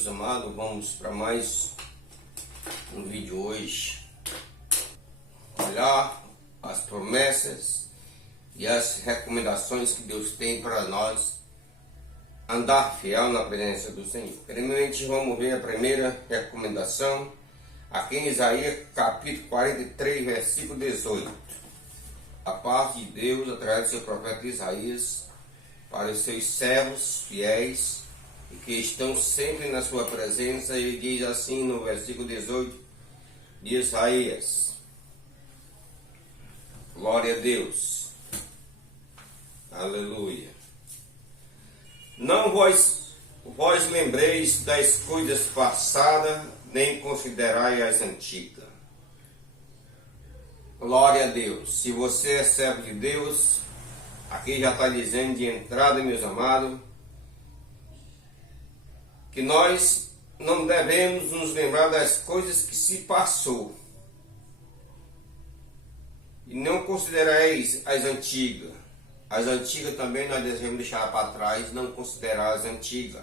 meus amados, vamos para mais um vídeo hoje. Olhar as promessas e as recomendações que Deus tem para nós andar fiel na presença do Senhor. Primeiramente vamos ver a primeira recomendação aqui em Isaías capítulo 43, versículo 18. A parte de Deus através do seu profeta Isaías para os seus servos fiéis e que estão sempre na sua presença. Ele diz assim no versículo 18 de Isaías: glória a Deus, aleluia. Não vós lembreis das coisas passadas, nem considerai as antigas. Glória a Deus. Se você é servo de Deus, aqui já está dizendo de entrada, meus amados, que nós não devemos nos lembrar das coisas que se passou. E não considereis as antigas. As antigas também nós devemos deixar para trás, não considerar as antigas.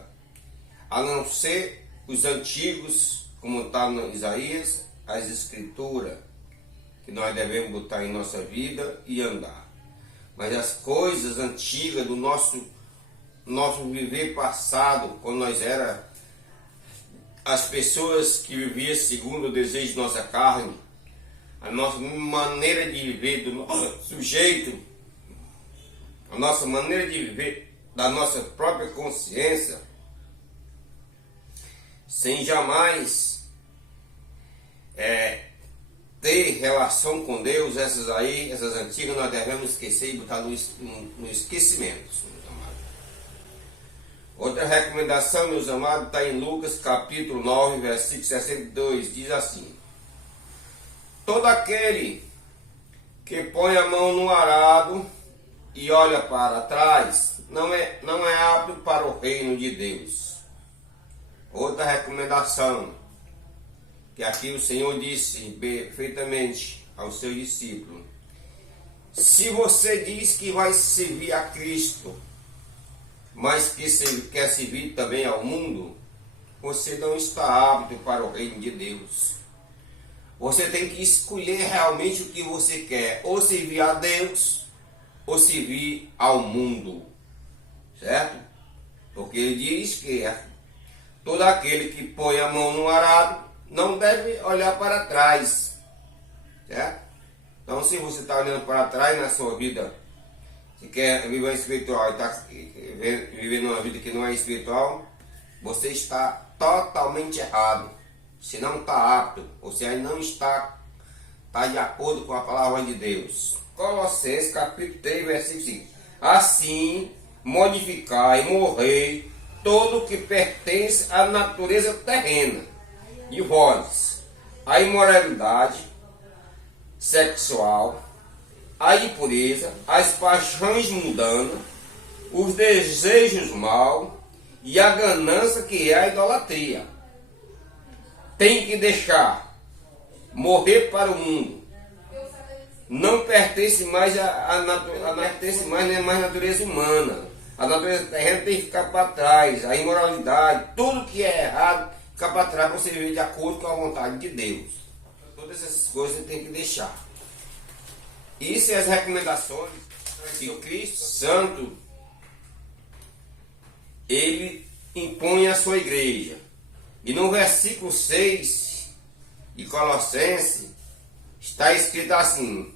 A não ser os antigos, como está no Isaías, as escrituras, que nós devemos botar em nossa vida e andar. Mas as coisas antigas do nosso viver passado, quando nós era as pessoas que viviam segundo o desejo de nossa carne, a nossa maneira de viver do nosso jeito, a nossa maneira de viver da nossa própria consciência, sem jamais ter relação com Deus, essas antigas nós devemos esquecer e botar no esquecimento. Outra recomendação, meus amados, está em Lucas capítulo 9, versículo 62, diz assim: todo aquele que põe a mão no arado e olha para trás, não é apto para o reino de Deus. Outra recomendação, que aqui o Senhor disse perfeitamente aos seus discípulos: se você diz que vai servir a Cristo, mas que quer servir também ao mundo, você não está apto para o reino de Deus. Você tem que escolher realmente o que você quer, ou servir a Deus, ou servir ao mundo, certo? Porque ele diz que todo aquele que põe a mão no arado não deve olhar para trás, certo? Então, se você está olhando para trás na sua vida, se quer viver espiritual e está vivendo uma vida que não é espiritual, você está totalmente errado. Você não está apto, você ainda não está de acordo com a palavra de Deus. Colossenses capítulo 3, versículo 5. Assim, modificai e morrei todo o que pertence à natureza terrena de vós, a imoralidade sexual, a impureza, as paixões mundanas, os desejos maus e a ganância, que é a idolatria. Tem que deixar morrer para o mundo. Não pertence mais nem mais natureza humana. A natureza terrena tem que ficar para trás. A imoralidade, tudo que é errado, fica para trás para você viver de acordo com a vontade de Deus. Todas essas coisas você tem que deixar. Isso é as recomendações que o Cristo Santo ele impõe à sua igreja. E no versículo 6 de Colossenses está escrito assim: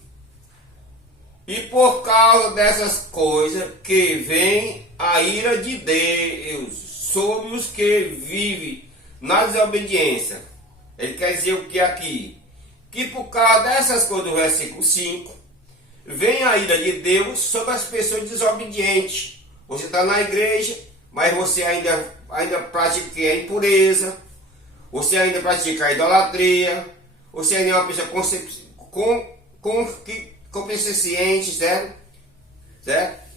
e por causa dessas coisas que vem a ira de Deus sobre os que vivem na desobediência. Ele quer dizer o que aqui? Que por causa dessas coisas do versículo 5, vem a ira de Deus sobre as pessoas desobedientes. Você está na igreja, mas você ainda pratica a impureza, você ainda pratica a idolatria, você ainda é uma pessoa consciente, certo?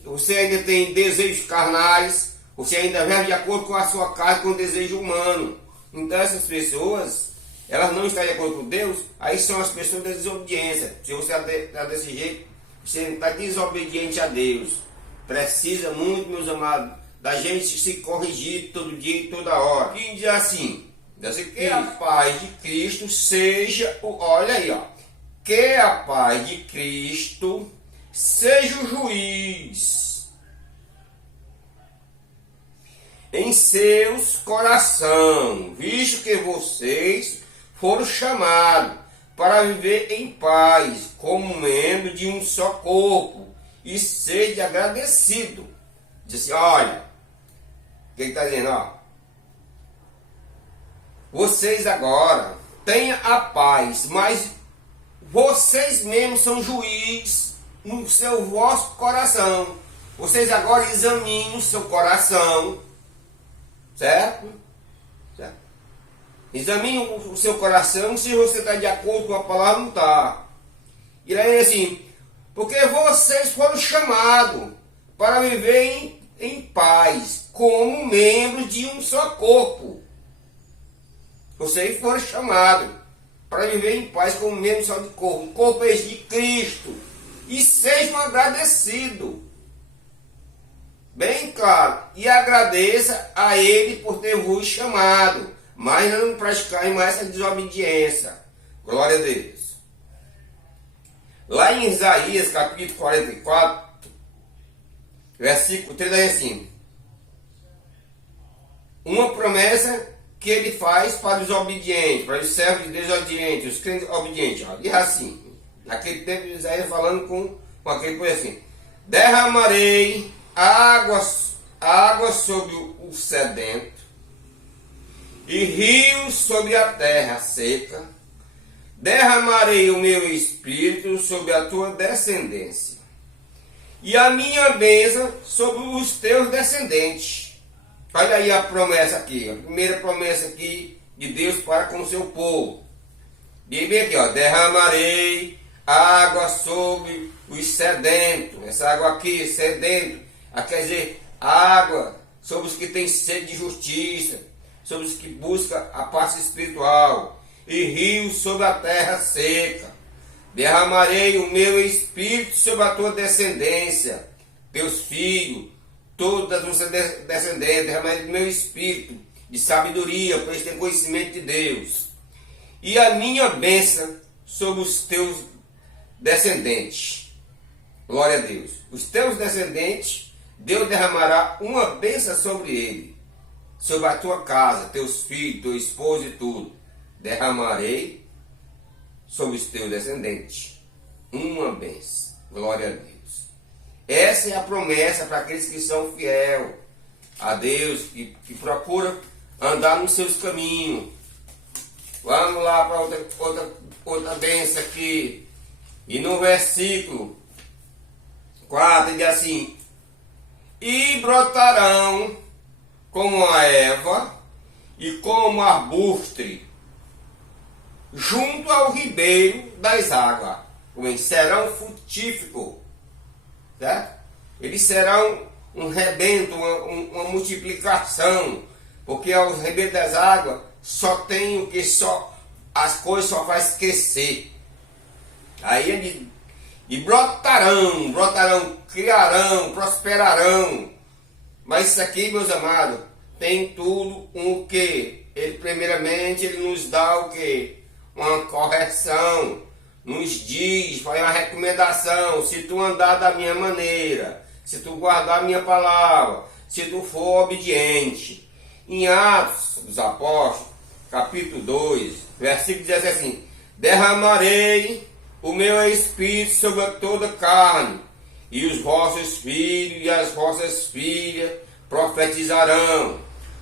Você ainda tem desejos carnais, você ainda vive de acordo com a sua carne, com o desejo humano. Então essas pessoas, elas não estão de acordo com Deus, aí são as pessoas da desobediência. Se você está desse jeito, você está desobediente a Deus. Precisa muito, meus amados, da gente se corrigir todo dia e toda hora. E diz assim, que a paz de Cristo seja, olha aí, ó, que a paz de Cristo seja o juiz em seus corações, visto que vocês foram chamados para viver em paz, como membro de um só corpo, e seja agradecido. Diz assim, olha, o que ele está dizendo? Ó, vocês agora tenham a paz, mas vocês mesmos são juiz no seu vosso coração. Vocês agora examinem o seu coração, certo? Certo? Examine o seu coração, se você está de acordo com a palavra, não está. E aí assim, porque vocês foram chamados para viver em paz, como membros de um só corpo. Vocês foram chamados para viver em paz como membros só de corpo. O corpo é de Cristo. E sejam agradecidos. Bem claro. E agradeça a Ele por ter vos chamado, mas não praticarem mais essa desobediência. Glória a Deus. Lá em Isaías, capítulo 44, versículo 3, é assim: uma promessa que ele faz para os obedientes, para os servos de Deus obedientes, os crentes obedientes. Diz assim, naquele tempo de Isaías falando com aquele povo assim: derramarei água sobre o sedento e rios sobre a terra seca. Derramarei o meu espírito sobre a tua descendência e a minha bênção sobre os teus descendentes. Olha aí a promessa aqui, a primeira promessa aqui de Deus para com o seu povo. Diz bem aqui, ó, derramarei água sobre os sedentos. Essa água aqui, sedento, quer dizer, água sobre os que têm sede de justiça, sobre os que buscam a paz espiritual, e rios sobre a terra seca. Derramarei o meu espírito sobre a tua descendência, teus filhos, todas as suas descendentes. Derramarei o meu espírito de sabedoria, para eles terem conhecimento de Deus, e a minha bênção sobre os teus descendentes. Glória a Deus. Os teus descendentes, Deus derramará uma bênção sobre ele, sobre a tua casa, teus filhos, tua esposa e tudo. Derramarei sobre os teus descendentes uma bênção. Glória a Deus. Essa é a promessa para aqueles que são fiéis a Deus, que procuram andar nos seus caminhos. Vamos lá para outra bênção aqui. E no versículo 4 diz assim: e brotarão como a erva e como arbusto junto ao ribeiro das águas. Serão frutíferos, certo? Eles serão um rebento, uma multiplicação, porque ao ribeiro das águas só tem o que só as coisas só faz crescer. Aí ele e brotarão, criarão, prosperarão. Mas isso aqui, meus amados, tem tudo o que? Ele primeiramente ele nos dá o que? Uma correção, nos diz, faz uma recomendação: se tu andar da minha maneira, se tu guardar a minha palavra, se tu for obediente. Em Atos dos Apóstolos, capítulo 2, versículo 17 assim: derramarei o meu espírito sobre toda carne, e os vossos filhos e as vossas filhas profetizarão,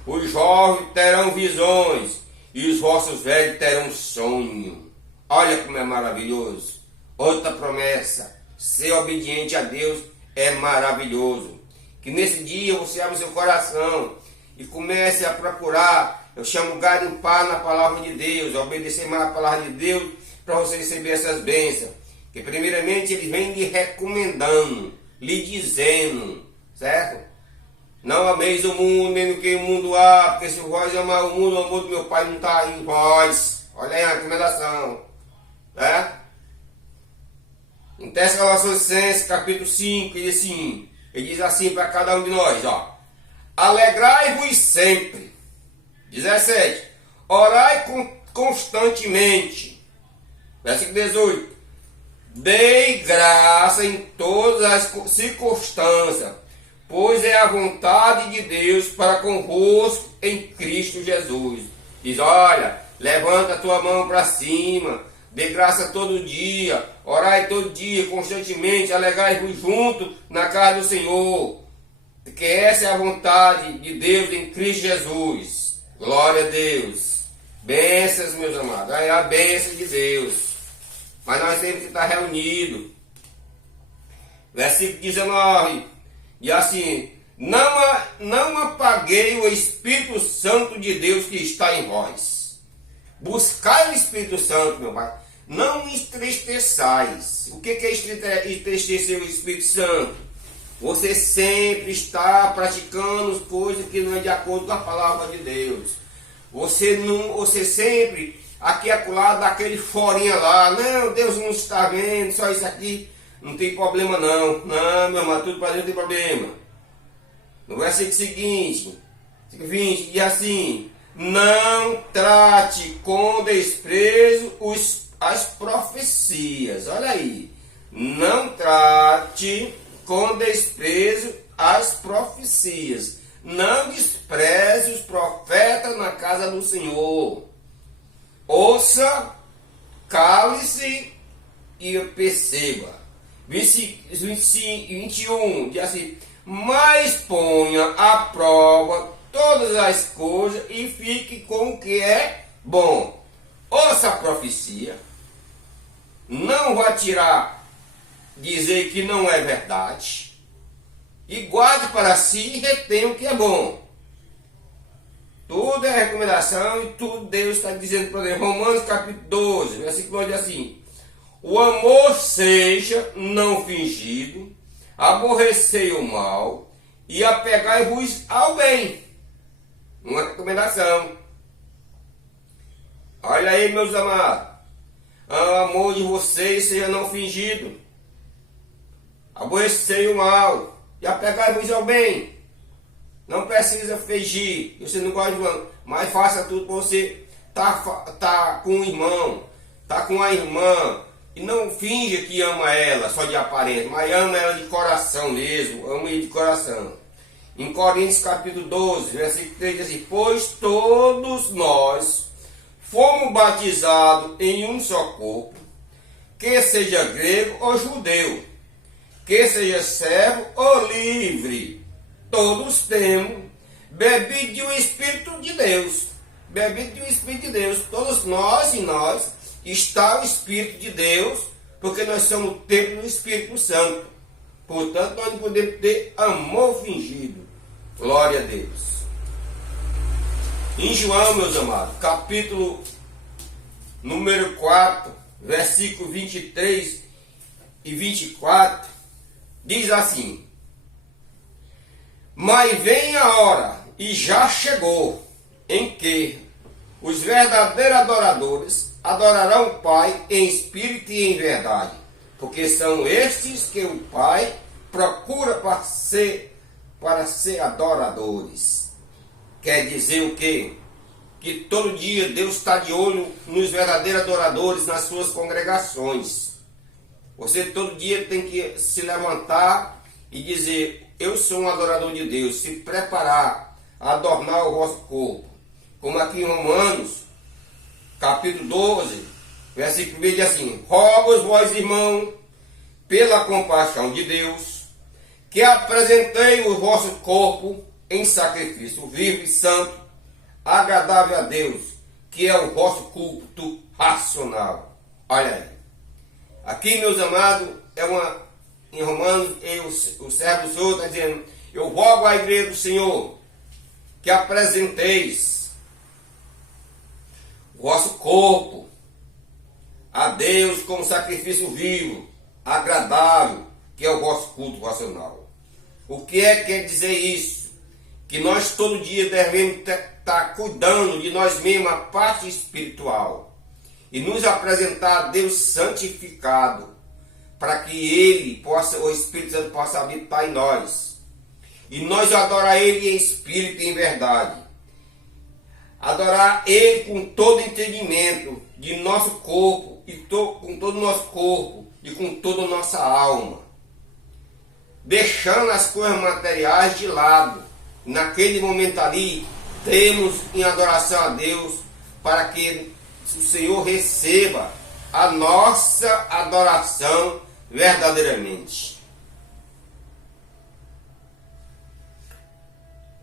os jovens terão visões, e os vossos velhos terão sonho. Olha como é maravilhoso. Outra promessa: ser obediente a Deus é maravilhoso. Que nesse dia você abra o seu coração e comece a procurar, eu chamo garimpar na palavra de Deus, obedecer mais a palavra de Deus, para você receber essas bênçãos. Que primeiramente ele vem lhe recomendando, lhe dizendo, certo? Não ameis o mundo, nem o que o mundo há, porque se vós amar o mundo, o amor do meu Pai não está em vós. Olha aí a recomendação, certo? Em Tessalonicenses, capítulo 5, ele diz assim para cada um de nós, ó: alegrai-vos sempre. 17. Orai constantemente. Versículo 18. Dei graça em todas as circunstâncias, pois é a vontade de Deus para convosco em Cristo Jesus. Diz, olha, levanta a tua mão para cima, dê graça todo dia, orai todo dia, constantemente, alegrai-vos junto na casa do Senhor, que essa é a vontade de Deus em Cristo Jesus. Glória a Deus. Bênçãos, meus amados, é a bênção de Deus. Mas nós temos que estar reunidos. Versículo 19. E assim, não apaguei o Espírito Santo de Deus que está em vós. Buscai o Espírito Santo, meu Pai. Não entristeçais. O que é entristecer o Espírito Santo? Você sempre está praticando coisas que não é de acordo com a palavra de Deus. Você sempre aqui e acolá daquele forinha lá. Não, Deus não está vendo, só isso aqui. Não tem problema não. Não, meu irmão, tudo para Deus não tem problema. No versículo seguinte, 20, diz assim: não trate com desprezo as profecias. Olha aí. Não trate com desprezo as profecias. Não despreze os profetas na casa do Senhor. Ouça, cale-se e perceba. 21 diz assim: mas ponha à prova todas as coisas e fique com o que é bom. Ouça a profecia. Não vá dizer que não é verdade. E guarde para si e retenha o que é bom. Tudo é recomendação e tudo Deus está dizendo para ele. Romanos capítulo 12, versículo 1 diz assim: o amor seja não fingido, aborrecei o mal e apegai-vos ao bem. Uma recomendação. Olha aí, meus amados. O amor de vocês seja não fingido, aborrecei o mal e apegai-vos ao bem. Não precisa fingir, você não gosta de fulano, mas faça tudo para você tá com o irmão, tá com a irmã, e não finja que ama ela só de aparência, mas ama ela de coração mesmo, ama ele de coração. Em Coríntios capítulo 12, versículo 3 diz assim: pois todos nós fomos batizados em um só corpo, que seja grego ou judeu, que seja servo ou livre, todos temos bebido de um Espírito de Deus. Bebido de um Espírito de Deus. Todos nós, em nós, está o Espírito de Deus, porque nós somos o templo do Espírito Santo. Portanto, nós não podemos ter amor fingido. Glória a Deus. Em João, meus amados, capítulo número 4, versículo 23 e 24, diz assim: mas vem a hora, e já chegou, em que os verdadeiros adoradores adorarão o Pai em espírito e em verdade, porque são estes que o Pai procura para ser adoradores. Quer dizer o quê? Que todo dia Deus está de olho nos verdadeiros adoradores nas suas congregações. Você todo dia tem que se levantar e dizer: eu sou um adorador de Deus. Se preparar a adornar o vosso corpo. Como aqui em Romanos, capítulo 12, versículo 1 diz assim: rogo-vos, vós irmãos, pela compaixão de Deus, que apresentei o vosso corpo em sacrifício vivo e santo, agradável a Deus, que é o vosso culto racional. Olha aí. Aqui, meus amados, em Romanos, o servo do Senhor está dizendo: eu rogo à igreja do Senhor que apresenteis o vosso corpo a Deus como sacrifício vivo, agradável, que é o vosso culto racional. O que quer dizer isso? Que nós todo dia devemos estar cuidando de nós mesmos, a parte espiritual, e nos apresentar a Deus santificado, para que Ele possa, o Espírito Santo possa habitar em nós. E nós adorar Ele em espírito e em verdade. Adorar Ele com todo entendimento de nosso corpo, e com todo o nosso corpo, e com toda a nossa alma. Deixando as coisas materiais de lado. Naquele momento ali, temos em adoração a Deus, para que o Senhor receba a nossa adoração verdadeiramente.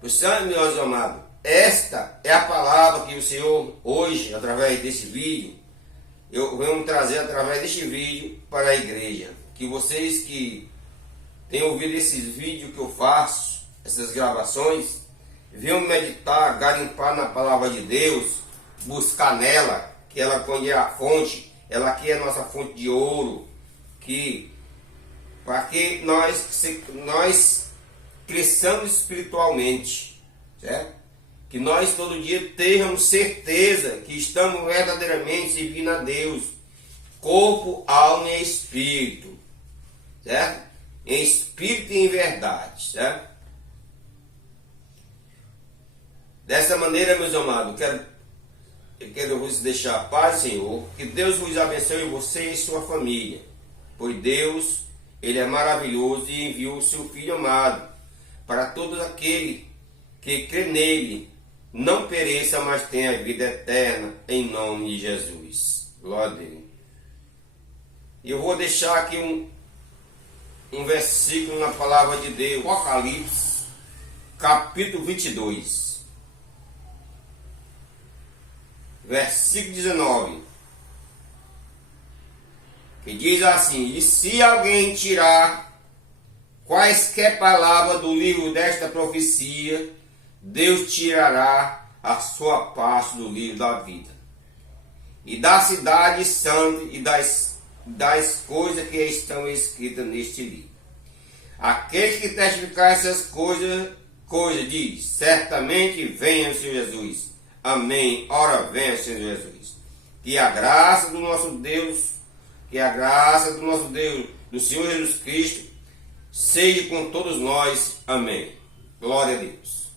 Portanto, meus amados, esta é a palavra que o Senhor hoje, através desse vídeo, eu venho trazer através deste vídeo para a igreja. Que vocês que têm ouvido esses vídeos que eu faço, essas gravações, venham meditar, garimpar na palavra de Deus, buscar nela, que ela é a fonte, ela aqui é a nossa fonte de ouro, que para que nós cresçamos espiritualmente, certo? Que nós todo dia tenhamos certeza que estamos verdadeiramente servindo a Deus, corpo, alma e espírito, certo? Em espírito e em verdade, certo? Dessa maneira, meus amados, eu quero vos deixar a paz, Senhor, que Deus vos abençoe você e sua família, pois Deus, Ele é maravilhoso e enviou o seu Filho amado para todos aqueles que crê nele, não pereça, mas tenha vida eterna, em nome de Jesus. Glória a Deus. Eu vou deixar aqui um versículo na palavra de Deus, Apocalipse, capítulo 22, versículo 19, que diz assim: e se alguém tirar quaisquer palavras do livro desta profecia, Deus tirará a sua parte do livro da vida, e da cidade santa e das coisas que estão escritas neste livro. Aquele que testificar essas coisas diz: certamente venha o Senhor Jesus. Amém. Ora, venha o Senhor Jesus. Que a graça do nosso Deus, do Senhor Jesus Cristo, seja com todos nós. Amém. Glória a Deus.